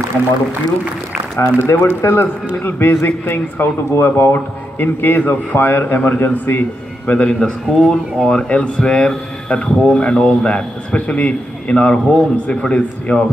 from all of you, and they will tell us little basic things how to go about in case of fire emergency, whether in the school or elsewhere at home and all that. Especially in our homes, if it is your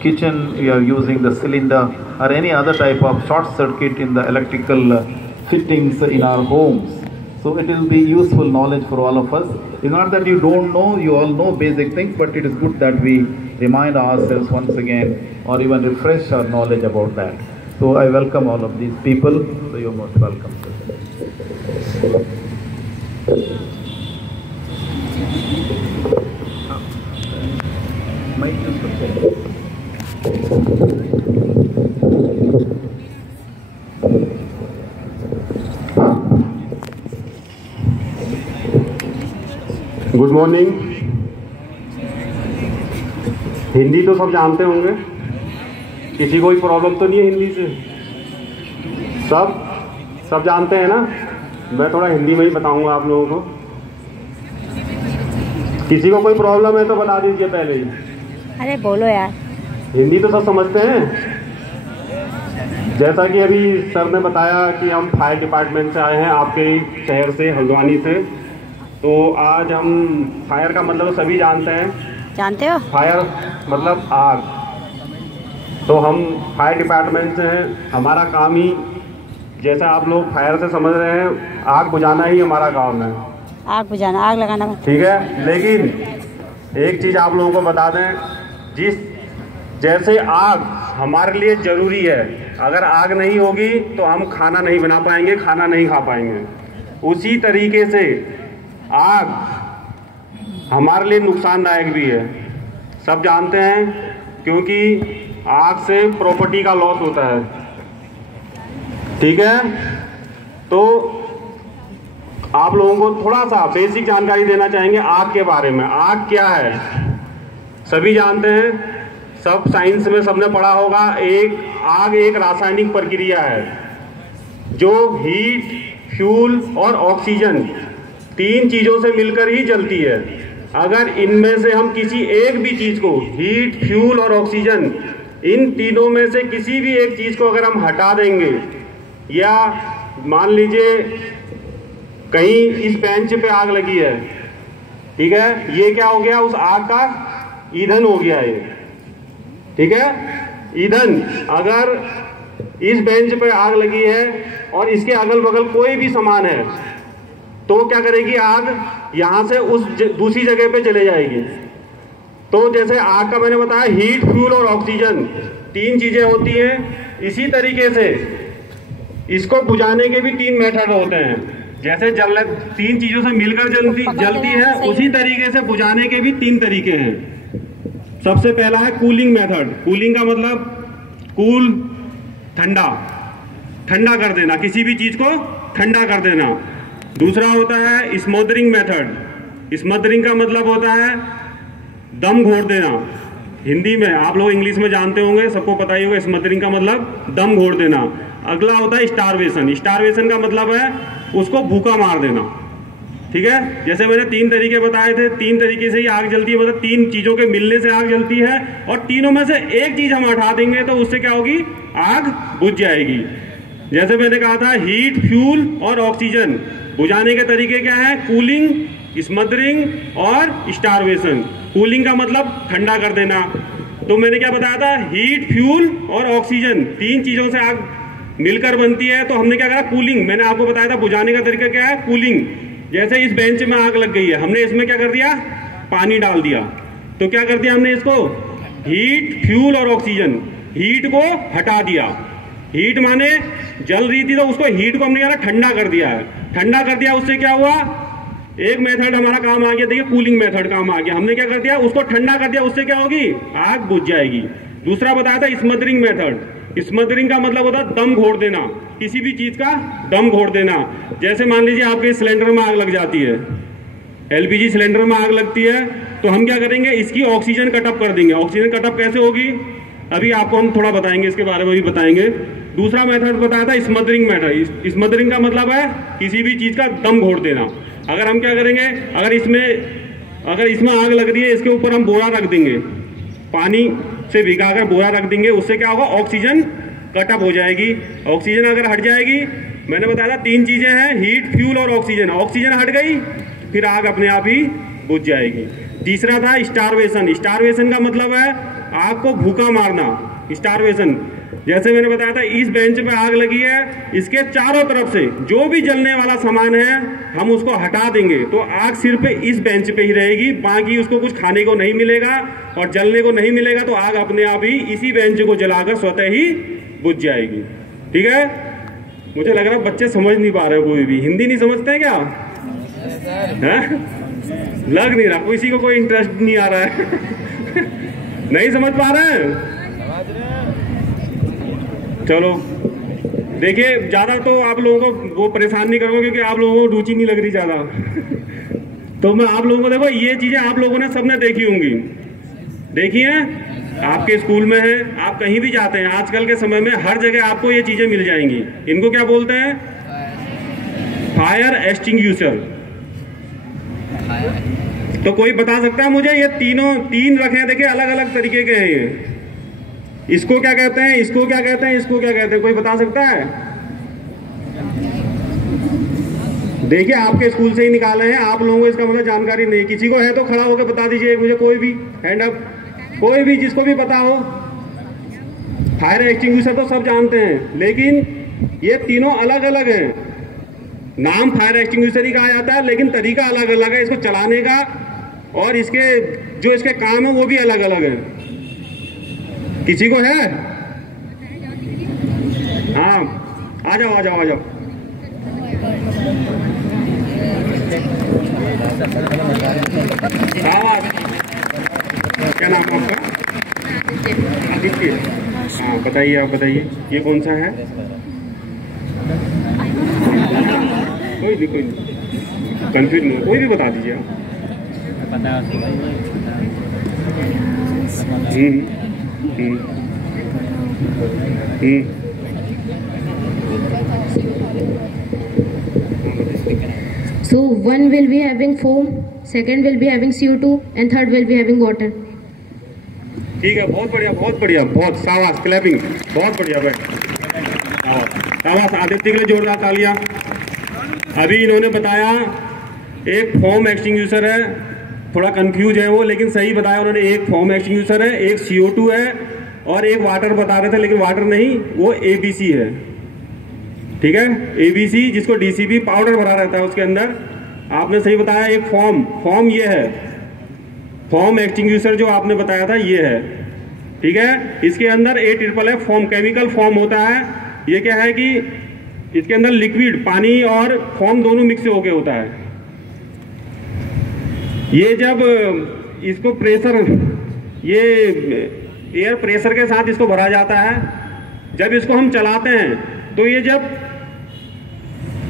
kitchen, you are using the cylinder or any other type of short circuit in the electrical fittings in our homes. So it will be useful knowledge for all of us. It's not that you don't know, you all know basic things, but it is good that we remind ourselves once again or even refresh our knowledge about that. So I welcome all of these people. So you're most welcome. Good morning. Hindi तो सब जानते होंगे, किसी को कोई problem तो नहीं है हिंदी से? सब जानते हैं ना? मैं थोड़ा हिंदी में ही बताऊंगा आप लोगों को। किसी को कोई प्रॉब्लम है तो बता दीजिए पहले ही। अरे बोलो यार। हिंदी तो सब समझते हैं। जैसा कि अभी सर ने बताया कि हम फायर डिपार्टमेंट से आए हैं, आपके शहर से, हल्द्वानी से। तो आज हम फायर का मतलब सभी जानते हैं। जानते हो? फायर मतलब आग। तो हम फायर डिपार्टमेंट से हैं। हमारा काम ही, जैसा आप लोग फायर से समझ रहे हैं, आग बुझाना ही हमारा काम है। आग बुझाना, आग लगाना। ठीक है, लेकिन एक चीज़ आप लोगों को बता दें, जैसे आग हमारे लिए ज़रूरी है, अगर आग नहीं होगी तो हम खाना नहीं बना पाएंगे, खाना नहीं खा पाएंगे। उसी तरीके से आग हमारे लिए नुकसानदायक भी है। सब जानते हैं, क्योंकि आग से प्रॉपर्टी का लॉस होता है। ठीक है, तो आप लोगों को थोड़ा सा बेसिक जानकारी देना चाहेंगे आग के बारे में। आग क्या है सभी जानते हैं, सब साइंस में सबने पढ़ा होगा। आग एक रासायनिक प्रक्रिया है जो हीट, फ्यूल और ऑक्सीजन, तीन चीज़ों से मिलकर ही जलती है। अगर इनमें से हम किसी एक भी चीज़ को, हीट, फ्यूल और ऑक्सीजन, इन तीनों में से किसी भी एक चीज़ को अगर हम हटा देंगे, या मान लीजिए कहीं इस बेंच पे आग लगी है, ठीक है, ये क्या हो गया, उस आग का ईंधन हो गया ये। ठीक है, ईंधन। अगर इस बेंच पे आग लगी है और इसके अगल बगल कोई भी सामान है, तो क्या करेगी आग, यहाँ से उस दूसरी जगह पे चले जाएगी। तो जैसे आग का मैंने बताया, हीट, फ्यूल और ऑक्सीजन, तीन चीज़ें होती हैं। इसी तरीके से इसको बुझाने के भी तीन मेथड होते हैं। जैसे तीन चीज़ों से मिलकर जलती है, उसी तरीके से बुझाने के भी तीन तरीके हैं। सबसे पहला है कूलिंग मेथड। कूलिंग का मतलब कूल, ठंडा कर देना, किसी भी चीज़ को ठंडा कर देना। दूसरा होता है स्मोदरिंग मेथड। स्मोदरिंग का मतलब होता है दम घोट देना। हिंदी में, आप लोग इंग्लिश में जानते होंगे, सबको पता ही होगा, स्मोदरिंग का मतलब दम घोट देना। अगला होता है स्टारवेशन। स्टारवेशन का मतलब है उसको भूखा मार देना। ठीक है, जैसे मैंने तीन तरीके बताए थे, तीन तरीके से ही आग जलती है, मतलब तीन चीज़ों के मिलने से आग जलती है, और तीनों में से एक चीज़ हम हटा देंगे तो उससे क्या होगी, आग बुझ जाएगी। जैसे मैंने कहा था, हीट, फ्यूल और ऑक्सीजन। बुझाने के तरीके क्या है, कूलिंग, स्मोदरिंग और स्टारवेशन। कूलिंग का मतलब ठंडा कर देना। तो मैंने क्या बताया था, हीट, फ्यूल और ऑक्सीजन, तीन चीज़ों से आग मिलकर बनती है। तो हमने क्या करा, कूलिंग। मैंने आपको बताया था बुझाने का तरीका क्या है, कूलिंग। जैसे इस बेंच में आग लग गई है, हमने इसमें क्या कर दिया, पानी डाल दिया। तो क्या कर दिया हमने इसको, हीट, फ्यूल और ऑक्सीजन, हीट को हटा दिया। हीट माने जल रही थी, तो उसको हीट को हमने क्या ठंडा कर दिया है। ठंडा कर दिया, उससे क्या हुआ, एक मेथड हमारा काम आ गया। देखिए, कूलिंग मेथड काम आ गया। हमने क्या कर दिया, उसको ठंडा कर दिया, उससे क्या होगी, आग बुझ जाएगी। दूसरा बताया था स्मोदरिंग मेथड। स्मोदरिंग का मतलब होता है दम घोट देना, किसी भी चीज का दम घोट देना। जैसे मान लीजिए आपके सिलेंडर में आग लग जाती है, एलपीजी सिलेंडर में आग लगती है, तो हम क्या करेंगे, इसकी ऑक्सीजन कटअप कर देंगे। ऑक्सीजन कटअप कैसे होगी, अभी आपको हम थोड़ा बताएंगे, इसके बारे में भी बताएंगे। दूसरा मेथड बताया था स्मोदरिंग मेथड। स्मोदरिंग का मतलब है किसी भी चीज का दम घोट देना। अगर हम क्या करेंगे, अगर इसमें आग लग रही है, इसके ऊपर हम बोरा रख देंगे, पानी से भिगाकर बोरा रख देंगे, उससे क्या होगा, ऑक्सीजन कटअप हो जाएगी। ऑक्सीजन अगर हट जाएगी, मैंने बताया था 3 चीजें हैं, हीट, फ्यूल और ऑक्सीजन। ऑक्सीजन हट गई फिर आग अपने आप ही बुझ जाएगी। तीसरा था स्टारवेशन। स्टारवेशन का मतलब है आग को भूखा मारना, स्टारवेशन। जैसे मैंने बताया था, इस बेंच पे आग लगी है, इसके चारों तरफ से जो भी जलने वाला सामान है हम उसको हटा देंगे, तो आग सिर्फ इस बेंच पे ही रहेगी, बाकी उसको कुछ खाने को नहीं मिलेगा और जलने को नहीं मिलेगा, तो आग अपने आप ही इसी बेंच को जलाकर स्वतः ही बुझ जाएगी। ठीक है, मुझे लग रहा है बच्चे समझ नहीं पा रहे, कोई भी हिंदी नहीं समझते क्या है? लग नहीं रहा, किसी को कोई इंटरेस्ट नहीं आ रहा है नहीं समझ पा रहे हैं। चलो देखिए, ज्यादा तो आप लोगों को वो परेशान नहीं करूंगा क्योंकि आप लोगों को रुचि नहीं लग रही ज्यादा तो मैं आप लोगों को, देखो ये चीजें आप लोगों ने सबने देखी होंगी, देखी है, आपके स्कूल में है, आप कहीं भी जाते हैं, आजकल के समय में हर जगह आपको ये चीजें मिल जाएंगी। इनको क्या बोलते हैं? Fire extinguisher. तो कोई बता सकता है मुझे, ये तीन रखे हैं, देखिए अलग अलग तरीके के हैं ये, इसको क्या कहते हैं, इसको क्या कहते हैं, इसको क्या कहते हैं, कोई बता सकता है? देखिए आपके स्कूल से ही निकाले हैं, आप लोगों को इसका मतलब जानकारी नहीं। किसी को है तो खड़ा होकर बता दीजिए मुझे, कोई भी हैंड अप, कोई भी जिसको भी पता हो। फायर एक्सटिंग्विशर तो सब जानते हैं, लेकिन ये तीनों अलग अलग हैं। नाम फायर एक्सटिंग्विशर ही कहा जाता है, लेकिन तरीका अलग अलग है इसको चलाने का, और इसके जो इसके काम है वो भी अलग अलग है। किसी को है? हाँ, आ जाओ आ जाओ आ जाओ। क्या नाम है आपका? आदित्य। हाँ बताइए, आप बताइए ये कौन सा है? कोई भी कंफ्यूज नहीं, कोई भी बता दीजिए आप। So one will be having foam, second will be having CO2 and third will be having water. ठीक है, बहुत बढ़िया बहुत बढ़िया, बहुत शाबाश, क्लैपिंग, बहुत बढ़िया बैठ, शाबाश। आदित्य के लिए जोरदार तालियां। अभी इन्होंने बताया एक फोम एक्सटिंग्विशर है, थोड़ा कंफ्यूज है वो, लेकिन सही बताया उन्होंने। एक फोम एक्सटिंग्विशर है, एक CO2 है और एक वाटर बता रहे थे, लेकिन वाटर नहीं, वो ABC है। ठीक है, ABC जिसको DCP पाउडर भरा रहता है उसके अंदर। आपने सही बताया, एक फॉर्म ये है, फॉर्म एक्सटिंग्विशर जो आपने बताया था ये है। ठीक है, इसके अंदर AFFF फॉर्म, केमिकल फॉर्म होता है। ये क्या है कि इसके अंदर लिक्विड, पानी और फॉर्म दोनों मिक्स होके होता है। ये जब इसको प्रेशर, ये एयर प्रेशर के साथ इसको भरा जाता है, जब इसको हम चलाते हैं तो ये जब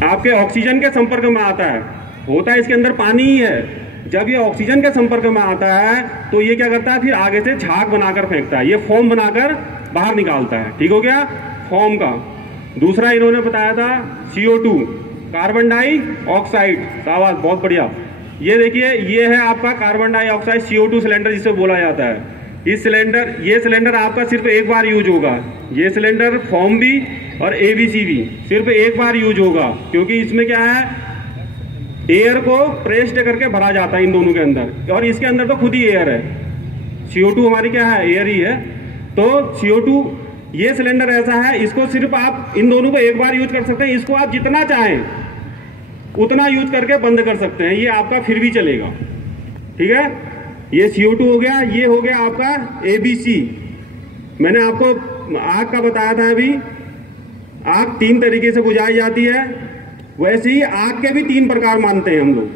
आपके ऑक्सीजन के संपर्क में आता है, होता है इसके अंदर पानी ही है, जब ये ऑक्सीजन के संपर्क में आता है तो ये क्या करता है, फिर आगे से झाग बनाकर फेंकता है, ये फोम बनाकर बाहर निकालता है। ठीक हो गया फोम का। दूसरा इन्होंने बताया था CO2, कार्बन डाइऑक्साइड, शाबाश बहुत बढ़िया। ये देखिए, ये है आपका कार्बन डाइऑक्साइड CO2 सिलेंडर जिसे बोला जाता है। ये सिलेंडर आपका सिर्फ एक बार यूज होगा। ये सिलेंडर फॉर्म भी और ABC भी सिर्फ एक बार यूज होगा, क्योंकि इसमें क्या है, एयर को प्रेस्ड करके भरा जाता है इन दोनों के अंदर, और इसके अंदर तो खुद ही एयर है। CO2 हमारी क्या है, एयर ही है। तो CO2, ये सिलेंडर ऐसा है, इसको सिर्फ आप इन दोनों को एक बार यूज कर सकते हैं। इसको आप जितना चाहें उतना यूज करके बंद कर सकते हैं, ये आपका फिर भी चलेगा। ठीक है, ये CO2 हो गया, ये हो गया आपका ABC। मैंने आपको आग का बताया था अभी, आग 3 तरीके से बुझाई जाती है। वैसे ही आग के भी 3 प्रकार मानते हैं हम लोग।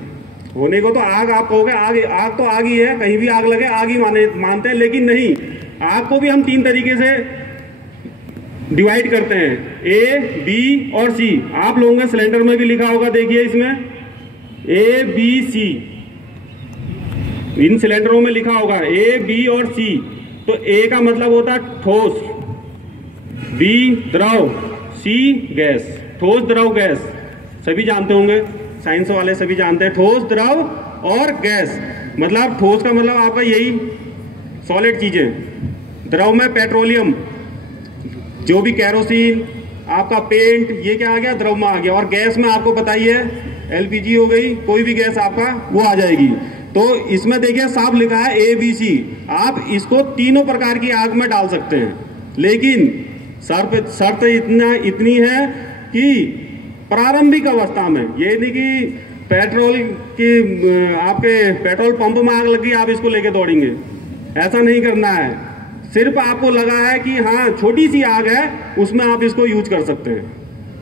होने को तो आग आप कहोगे, आग तो आग ही है, कहीं भी आग लगे आग ही मानते हैं, लेकिन नहीं, आग को भी हम 3 तरीके से डिवाइड करते हैं, A, B और C। आप लोगों के सिलेंडर में भी लिखा होगा, देखिए इसमें A, B, C, इन सिलेंडरों में लिखा होगा A, B और C। तो A का मतलब होता है ठोस, B द्रव, C गैस। ठोस द्रव गैस सभी जानते होंगे, साइंस वाले सभी जानते हैं। ठोस द्रव और गैस, मतलब ठोस का मतलब आपका यही सॉलिड चीजें, द्रव में पेट्रोलियम, जो भी कैरोसिन, आपका पेंट, ये क्या आ गया, द्रव में आ गया। और गैस में आपको बताइए एलपीजी हो गई, कोई भी गैस आपका वो आ जाएगी। तो इसमें देखिए साफ लिखा है ABC, आप इसको तीनों प्रकार की आग में डाल सकते हैं, लेकिन शर्त इतनी है कि प्रारंभिक अवस्था में, ये नहीं कि पेट्रोल की आपके पेट्रोल पंप में आग लगी आप इसको लेके दौड़ेंगे, ऐसा नहीं करना है। सिर्फ आपको लगा है कि हाँ छोटी सी आग है, उसमें आप इसको यूज कर सकते हैं।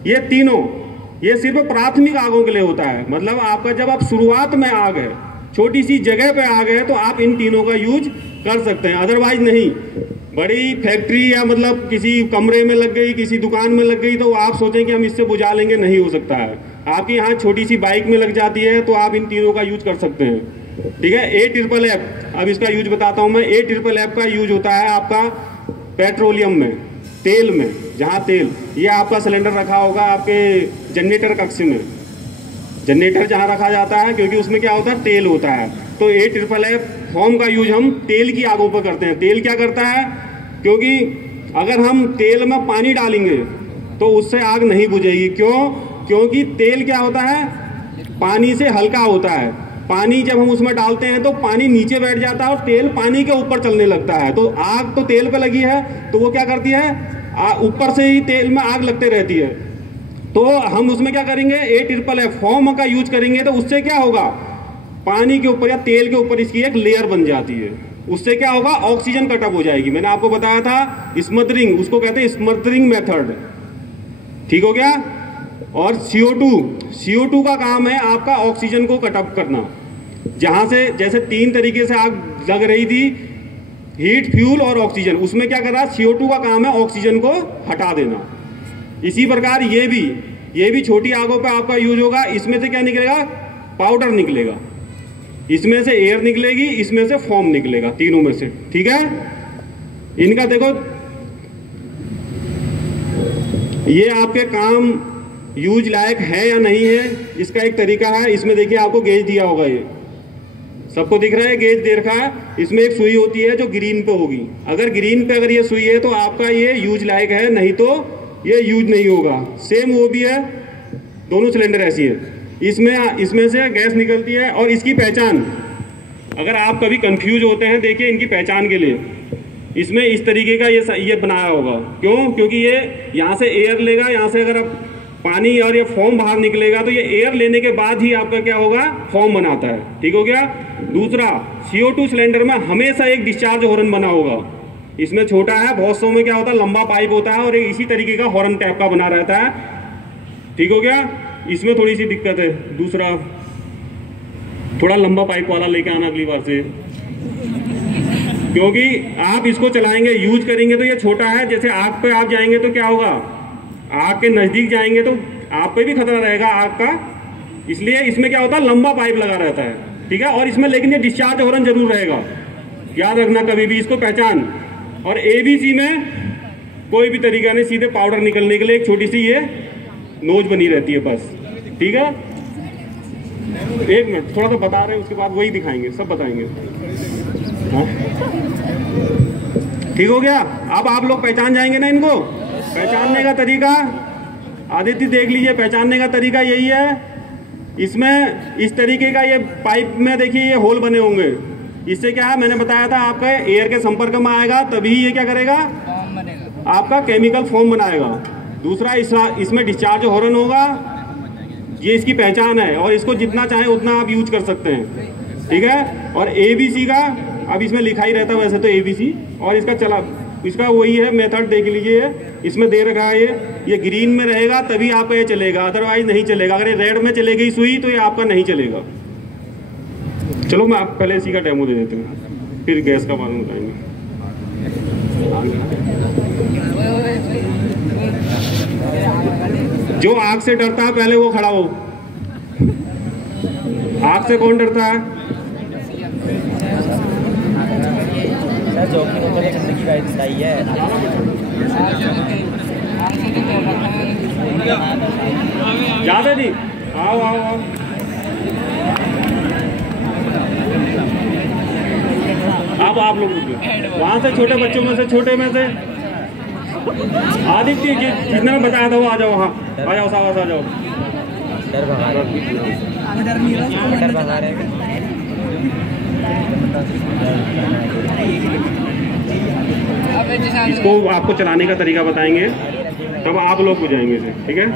ये तीनों, ये सिर्फ प्राथमिक आगों के लिए होता है। मतलब आपका जब आप शुरुआत में आग है, छोटी सी जगह पे आग है, तो आप इन तीनों का यूज कर सकते हैं, अदरवाइज नहीं। बड़ी फैक्ट्री या मतलब किसी कमरे में लग गई, किसी दुकान में लग गई, तो आप सोचें कि हम इससे बुझा लेंगे, नहीं हो सकता है। आपकी यहाँ छोटी सी बाइक में लग जाती है, तो आप इन तीनों का यूज कर सकते हैं, ठीक है। AFFF, अब इसका यूज बताता हूं मैं। AFFF का यूज होता है आपका पेट्रोलियम में, तेल में, जहाँ तेल, ये आपका सिलेंडर रखा होगा आपके जनरेटर कक्ष में, जनरेटर जहाँ रखा जाता है, क्योंकि उसमें क्या होता है, तेल होता है। तो AFFF फॉर्म का यूज हम तेल की आगों पर करते हैं। तेल क्या करता है, क्योंकि अगर हम तेल में पानी डालेंगे तो उससे आग नहीं बुझेगी। क्यों? क्योंकि तेल क्या होता है, पानी से हल्का होता है। पानी जब हम उसमें डालते हैं तो पानी नीचे बैठ जाता है और तेल पानी के ऊपर चलने लगता है। तो आग तो तेल पे लगी है, तो वो क्या करती है, ऊपर से ही तेल में आग लगते रहती है। तो हम उसमें क्या करेंगे, AFFF फॉर्म का यूज करेंगे, तो उससे क्या होगा, पानी के ऊपर या तेल के ऊपर इसकी एक लेयर बन जाती है। उससे क्या होगा, ऑक्सीजन कटअप हो जाएगी। मैंने आपको बताया था स्मदरिंग, उसको कहते हैं स्मदरिंग मेथड, ठीक हो गया। और CO2 का काम है आपका ऑक्सीजन को कटअप करना। जहां से जैसे 3 तरीके से आग लग रही थी, हीट, फ्यूल और ऑक्सीजन, उसमें क्या कर रहा है, CO2 का काम है ऑक्सीजन को हटा देना। इसी प्रकार ये भी छोटी आगों पे आपका यूज होगा। इसमें से क्या निकलेगा, पाउडर निकलेगा, इसमें से एयर निकलेगी, इसमें से फॉर्म निकलेगा, तीनों में से, ठीक है। इनका देखो, ये आपके काम यूज लायक है या नहीं है, इसका एक तरीका है। इसमें देखिए आपको गेज दिया होगा, ये सबको दिख रहा है, गेज दे रखा है। इसमें एक सुई होती है जो ग्रीन पे होगी। अगर ग्रीन पे अगर ये सुई है तो आपका ये यूज लायक है, नहीं तो ये यूज नहीं होगा। सेम वो भी है, दोनों सिलेंडर ऐसी है। इसमें से गैस निकलती है। और इसकी पहचान, अगर आप कभी कंफ्यूज होते हैं, देखिए इनकी पहचान के लिए इसमें इस तरीके का ये बनाया होगा। क्यों? क्योंकि ये यहाँ से एयर लेगा, यहाँ से अगर आप पानी और ये फॉर्म बाहर निकलेगा तो ये एयर लेने के बाद ही आपका क्या होगा, फॉर्म बनाता है, ठीक हो गया। दूसरा, CO2 सिलेंडर में हमेशा एक डिस्चार्ज हॉर्न बना होगा। इसमें छोटा है, बहुत सौ में क्या होता है, लंबा पाइप होता है और एक इसी तरीके का हॉर्न टाइप का बना रहता है, ठीक हो गया। इसमें थोड़ी सी दिक्कत है, दूसरा थोड़ा लंबा पाइप वाला लेके आना अगली बार से, क्योंकि आप इसको चलाएंगे, यूज करेंगे तो ये छोटा है। जैसे आग पे आप जाएंगे तो क्या होगा, आग के नजदीक जाएंगे तो आप पे भी खतरा रहेगा आग का, इसलिए इसमें क्या होता है, लंबा पाइप लगा रहता है, ठीक है। और इसमें लेकिन ये डिस्चार्ज हॉर्न जरूर रहेगा, याद रखना कभी भी इसको पहचान। और ABC में कोई भी तरीका नहीं, सीधे पाउडर निकलने के लिए एक छोटी सी ये नोज बनी रहती है बस, ठीक है। एक मिनट, थोड़ा सा बता रहे हैं, उसके बाद वही दिखाएंगे, सब बताएंगे, हाँ? ठीक हो गया। अब आप लोग पहचान जाएंगे ना इनको। पहचानने का तरीका, आदित्य देख लीजिए, पहचानने का तरीका यही है। इसमें इस तरीके का ये पाइप में देखिए ये होल बने होंगे। इससे क्या है, मैंने बताया था, आपका एयर के संपर्क में आएगा तभी ये क्या करेगा, आपका केमिकल फॉर्म बनाएगा। दूसरा, इसमें डिस्चार्ज हॉर्न होगा, ये इसकी पहचान है और इसको जितना चाहे उतना आप यूज कर सकते हैं, ठीक है। और ABC का अब इसमें लिखा ही रहता है वैसे तो ABC, और इसका वही है मेथड, देख लीजिए इसमें दे रखा है ये ग्रीन में रहेगा तभी आपका ये चलेगा, अदरवाइज नहीं चलेगा। अगर ये रेड में चलेगी सुई तो ये आपका नहीं चलेगा। चलो मैं आप पहले इसी का डेमो दे देते हैं, फिर गैस का बाद में बताएंगे। जो आग से डरता है पहले वो खड़ा हो। आग से कौन डरता है? ज्यादा जी, आओ आओ आओ। अब आप लोग वहाँ से छोटे बच्चों में से छोटे में से आदित्य जितना मैं बताया था वो आ जाओ। वहाँ आ जाओ, साहब आ जाओ। इसको आपको चलाने का तरीका बताएंगे, तब आप लोग हो जाएंगे इसे, ठीक है।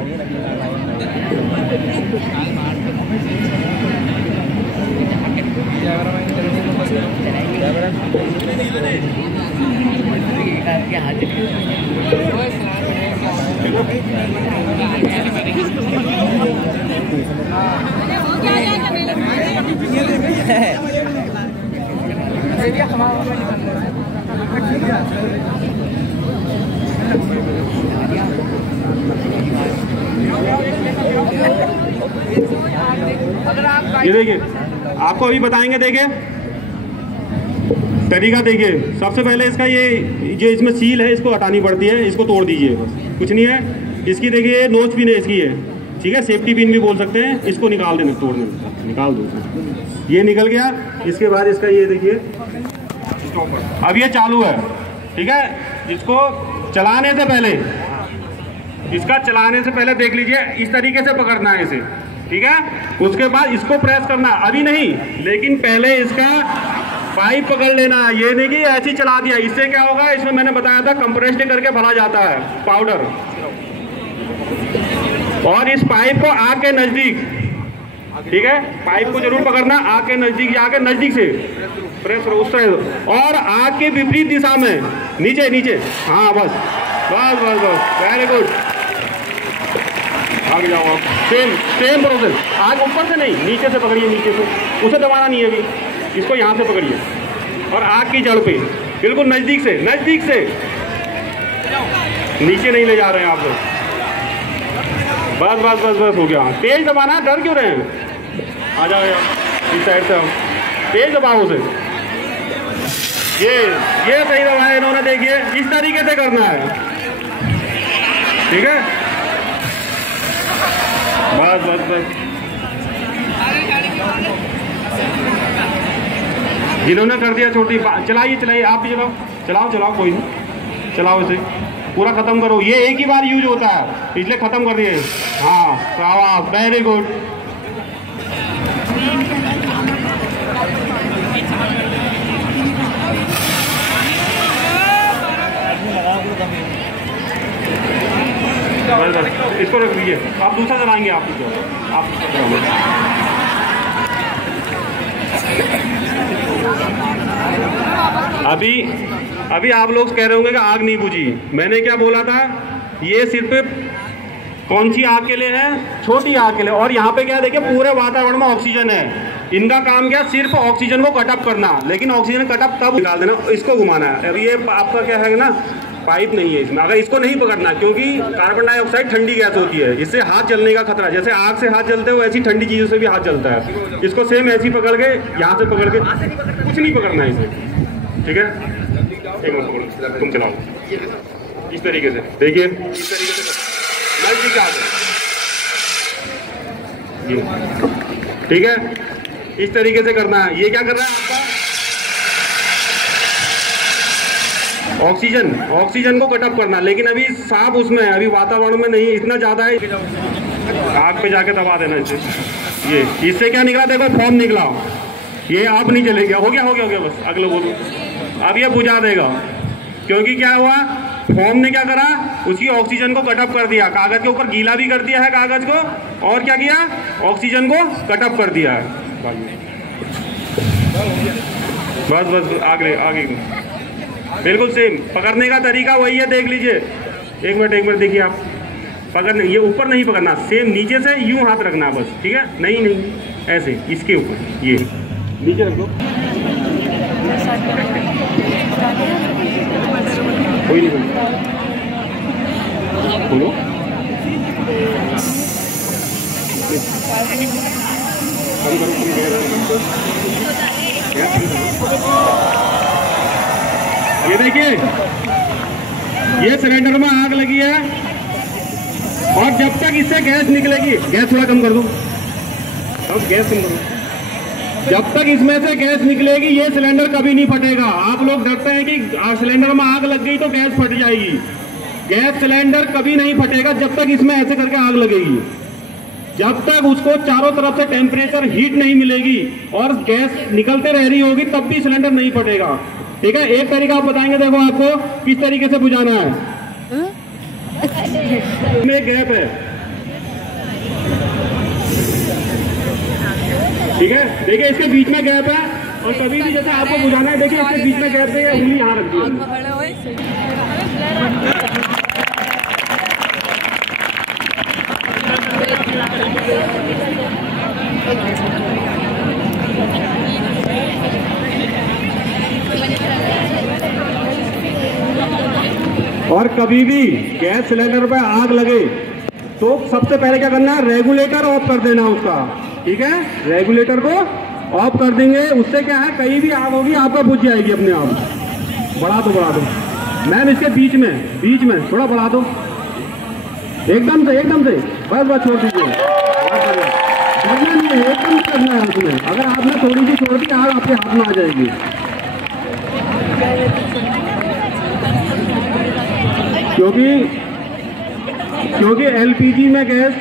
ये देखिए, आपको अभी बताएंगे। देखिए तरीका, देखिए सबसे पहले इसका ये जो इसमें सील है इसको हटानी पड़ती है, इसको तोड़ दीजिए, बस कुछ नहीं है। इसकी देखिए नोच पिन है इसकी है, ठीक है, सेफ्टी पिन भी बोल सकते हैं। इसको निकाल देना, तोड़ने निकाल दो, ये निकल गया। इसके बाद इसका ये देखिए अब ये चालू है, ठीक है। इसको चलाने से पहले, इसका चलाने से पहले देख लीजिए, इस तरीके से पकड़ना है इसे, ठीक है। उसके बाद इसको प्रेस करना, अभी नहीं, लेकिन पहले इसका पाइप पकड़ लेना। ये नहीं कि ऐसे ही चला दिया, इससे क्या होगा, इसमें मैंने बताया था कंप्रेस्ड करके भरा जाता है पाउडर। और इस पाइप को आग के नजदीक, ठीक है, पाइप को जरूर पकड़ना, आग के नजदीक जाके नजदीक से प्रेस उस तरह, और आग के विपरीत दिशा में, नीचे नीचे, हाँ बस बस बस बस, वेरी गुड। आगे जाओ आप, सेम प्रोसेस। आग ऊपर से नहीं, नीचे से पकड़िए, नीचे से, उसे दबाना नहीं है अभी, इसको यहाँ से पकड़िए और आग की जड़ पे बिल्कुल नजदीक से, नजदीक से, नीचे नहीं ले जा रहे हैं आप लोग। बस बस बस बस, हो गया। तेज दबाना, डर क्यों रहे हैं, आ जाओ इस साइड से, हम तेज दबाओ उसे। ये सही दबाया इन्होंने, देखिए इस तरीके से करना है, ठीक है। बस बस बस, जिन्होंने कर दिया छोटी, चलाइए चलाइए, आप भी चलाओ, चलाओ चलाओ, कोई नहीं, चलाओ इसे पूरा खत्म करो। ये एक ही बार यूज होता है, इसलिए खत्म कर दिए। हाँ शाबाश, वेरी गुड। इसको रख दीजिए, आप दूसरा चलाएंगे, आप अभी आप लोग कह रहे होंगे कि आग नहीं बुझी। मैंने क्या बोला था, ये सिर्फ कौन सी आग के लिए है, छोटी आग के लिए। और यहाँ पे क्या देखिए, पूरे वातावरण में ऑक्सीजन है। इनका काम क्या, सिर्फ ऑक्सीजन को कटअप करना, लेकिन ऑक्सीजन कटअप तब निकाल देना, इसको घुमाना है। अब ये आपका क्या है ना, पाइप नहीं है इसमें, अगर इसको नहीं पकड़ना, क्योंकि कार्बन डाइऑक्साइड ठंडी गैस होती है, इससे हाथ जलने का खतरा, जैसे आग से हाथ जलते हो ऐसी ठंडी चीज़ों से भी हाथ जलता है। इसको सेम ऐसी पकड़ के, यहाँ से पकड़ के, कुछ नहीं पकड़ना है इसे, ठीक है। एक मिनट पकड़ो, तुम चलाओ इस तरीके से, देखिए इस तरीके से नजदीक आ गए, ठीक है। इस तरीके से करना है। ये क्या कर रहा है आपका, ऑक्सीजन को कटअप करना, लेकिन अभी साफ उसमें है, अभी वातावरण में नहीं इतना ज़्यादा है। आग पे जाके दबा देना इसे। ये इससे क्या निकला, देखो फॉर्म निकला, ये आप नहीं चलेगा। हो गया हो गया हो गया, बस अगले बोलो। अब ये बुझा देगा, क्योंकि क्या हुआ, फॉर्म ने क्या करा, उसकी ऑक्सीजन को कटअप कर दिया, कागज के ऊपर गीला भी कर दिया है कागज को, और क्या किया, ऑक्सीजन को कटअप कर दिया है। बस बस आगे आगे, बिल्कुल सेम पकड़ने का तरीका वही है, देख लीजिए। एक मिनट देखिए, आप पकड़ने, ये ऊपर नहीं पकड़ना, सेम नीचे से यूं हाथ रखना बस, ठीक है। नहीं ऐसे इसके ऊपर, ये नीचे रख दो, कोई नहीं बोलो। ये देखिए, ये सिलेंडर में आग लगी है, और जब तक इससे गैस निकलेगी, गैस थोड़ा कम कर दो, अब गैस कम करो, जब तक इसमें से गैस निकलेगी ये सिलेंडर कभी नहीं फटेगा। आप लोग डरते हैं कि सिलेंडर में आग लग गई तो गैस फट जाएगी। गैस सिलेंडर कभी नहीं फटेगा जब तक इसमें ऐसे करके आग लगेगी। जब तक उसको चारों तरफ से टेम्परेचर हीट नहीं मिलेगी और गैस निकलते रह रही होगी तब भी सिलेंडर नहीं फटेगा। ठीक है, एक तरीका आप बताएंगे, देखो आपको किस तरीके से बुझाना है। इसमें गैप है, ठीक है, देखिए इसके बीच में गैप है और कभी भी जैसे आपको बुझाना है, देखिए इसके बीच में गैप है, उंगली यहाँ रख दी। और कभी भी गैस सिलेंडर पे आग लगे तो सबसे पहले क्या करना है, रेगुलेटर ऑफ कर देना उसका। ठीक है, रेगुलेटर को ऑफ कर देंगे, उससे क्या है कहीं भी आग होगी आपका बुझ जाएगी अपने आप। बढ़ा दो मैम, इसके बीच में थोड़ा बढ़ा दो, एकदम से बस छोड़ दीजिए, करना नहीं है, एकदम करना है उसमें। अगर आपने थोड़ी सी छोड़ दी आग आपके हाथ में आ जाएगी। क्योंकि एलपीजी में गैस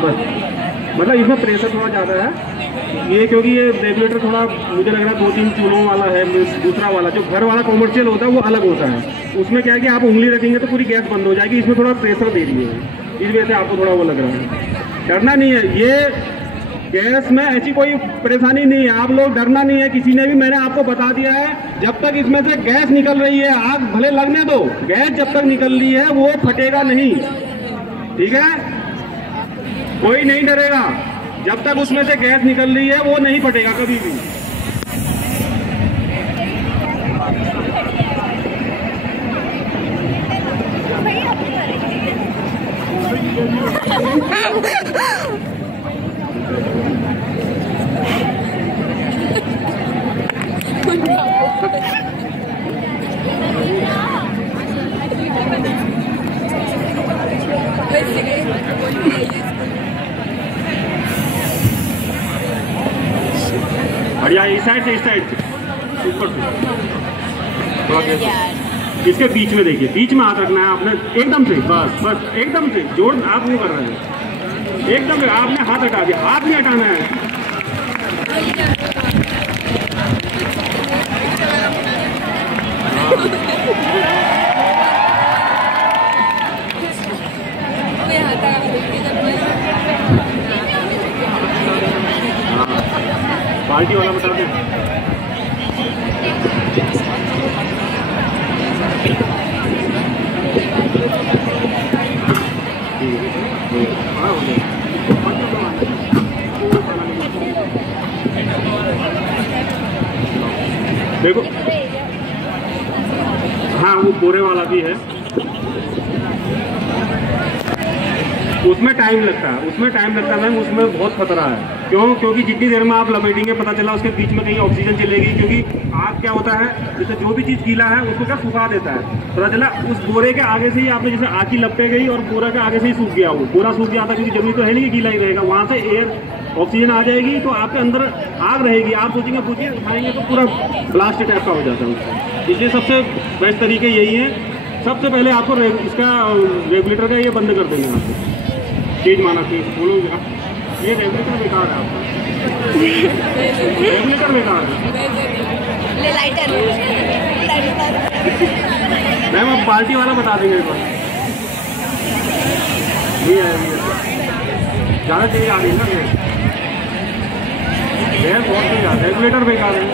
बस मतलब इसमें प्रेशर थोड़ा ज़्यादा है ये, क्योंकि ये रेगुलेटर थोड़ा मुझे लग रहा है 2-3 चूल्हों वाला है। दूसरा वाला जो घर वाला कॉमर्शियल होता है वो अलग होता है, उसमें क्या है कि आप उंगली रखेंगे तो पूरी गैस बंद हो जाएगी। इसमें थोड़ा प्रेशर दे रही है, इस वजह से आपको थोड़ा वो लग रहा है। डरना नहीं है, ये गैस में ऐसी कोई परेशानी नहीं है, आप लोग डरना नहीं है किसी ने भी। मैंने आपको बता दिया है, जब तक इसमें से गैस निकल रही है, आग भले लगने दो, गैस जब तक निकल रही है वो फटेगा नहीं। ठीक है, कोई नहीं डरेगा, जब तक उसमें से गैस निकल रही है वो नहीं फटेगा कभी भी। बढ़िया, इस साइड से ऊपर से इसके बीच में देखिए, बीच में हाथ रखना है आपने, एकदम से बस एकदम से जोर आप वो कर रहे हैं, एकदम आपने हाथ हटा दिया, हाथ नहीं हटाना है। बाल्टी वाला बता दें। देखो, हाँ वो बोरे वाला भी है, उसमें टाइम लगता है मैम, उसमें बहुत खतरा है। क्योंकि जितनी देर में आप लपेटेंगे पता चला उसके बीच में कहीं ऑक्सीजन चलेगी, क्योंकि आग क्या होता है, जैसे जो भी चीज़ गीला है उसको क्या सुखा देता है, पता चला उस बोरे के आगे से ही आपने जैसे आग की लपटे गई और बोरा के आगे से ही सूख गया, वो बोरा सूख गया था, क्योंकि जमीन तो है नहीं कि गीला ही रहेगा, वहाँ से एयर ऑक्सीजन आ जाएगी तो आपके अंदर आग रहेगी। आप सोचेंगे पूछिए उठाएंगे तो पूरा ब्लास्ट टाइप का हो जाता है उसका। इसलिए सबसे बेस्ट तरीके यही है, सबसे पहले आपको इसका रेगुलेटर का ये बंद कर देना, आपको चीज माना थी बोलो, ये रेगुलेटर बेकार है आपका, रेगुलेटर बेकार है। मैम आप पार्टी वाला बता देंगे एक बार, ये है ज़्यादा तेज आ रही है ना गैस, बहुत तेज आ, रेगुलेटर बेकार है।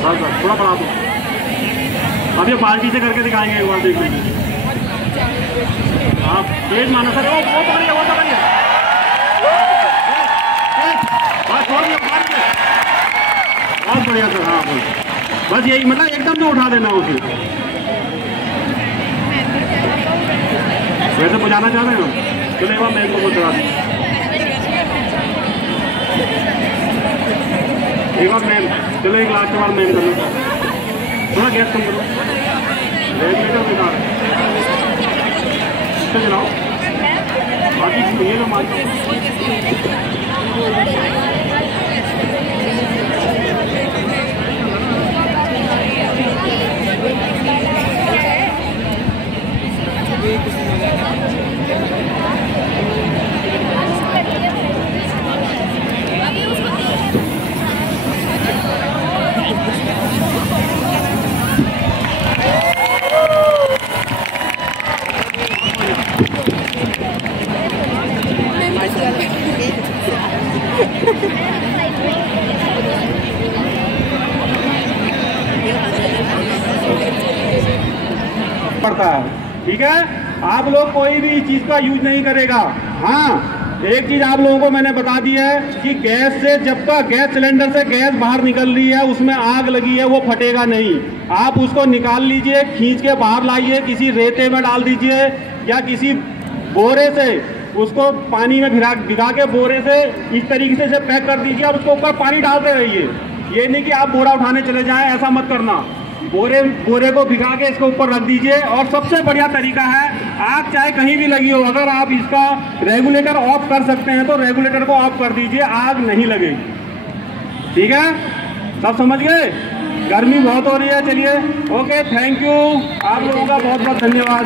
बस थोड़ा बढ़ा दो, अब ये बाल्टी से करके दिखाएंगे एक बार, देख लीजिए आप, तेज माना सर, वो पकड़िए बहुत बढ़िया सर। हाँ बस यही, मतलब एकदम से उठा देना उसे। वैसे बुझाना चाह रहे हैं, चलो एक बार मैं एक को चला दूँ। एक बार मैम, चलो एक लास्ट बार मैम कर लो, थोड़ा गैस कम करो, रेगुलेटर बेकार है, इससे चलाओ, बाकी ये लो मार पड़ता है। ठीक है, आप लोग कोई भी इस चीज का यूज नहीं करेगा। हाँ, एक चीज आप लोगों को मैंने बता दी है कि गैस से, जब तक गैस सिलेंडर से गैस बाहर निकल रही है, उसमें आग लगी है, वो फटेगा नहीं। आप उसको निकाल लीजिए, खींच के बाहर लाइए, किसी रेते में डाल दीजिए या किसी बोरे से उसको पानी में भिगा के बोरे से इस तरीके से पैक कर दीजिए और उसको ऊपर पानी डालते रहिए। ये नहीं कि आप बोरा उठाने चले जाएं, ऐसा मत करना। बोरे को भिगा के इसको ऊपर रख दीजिए। और सबसे बढ़िया तरीका है, आग चाहे कहीं भी लगी हो, अगर आप इसका रेगुलेटर ऑफ कर सकते हैं तो रेगुलेटर को ऑफ कर दीजिए, आग नहीं लगेगी। ठीक है, सब समझ गए? गर्मी बहुत हो रही है। चलिए, ओके, थैंक यू, आप लोगों का बहुत बहुत धन्यवाद।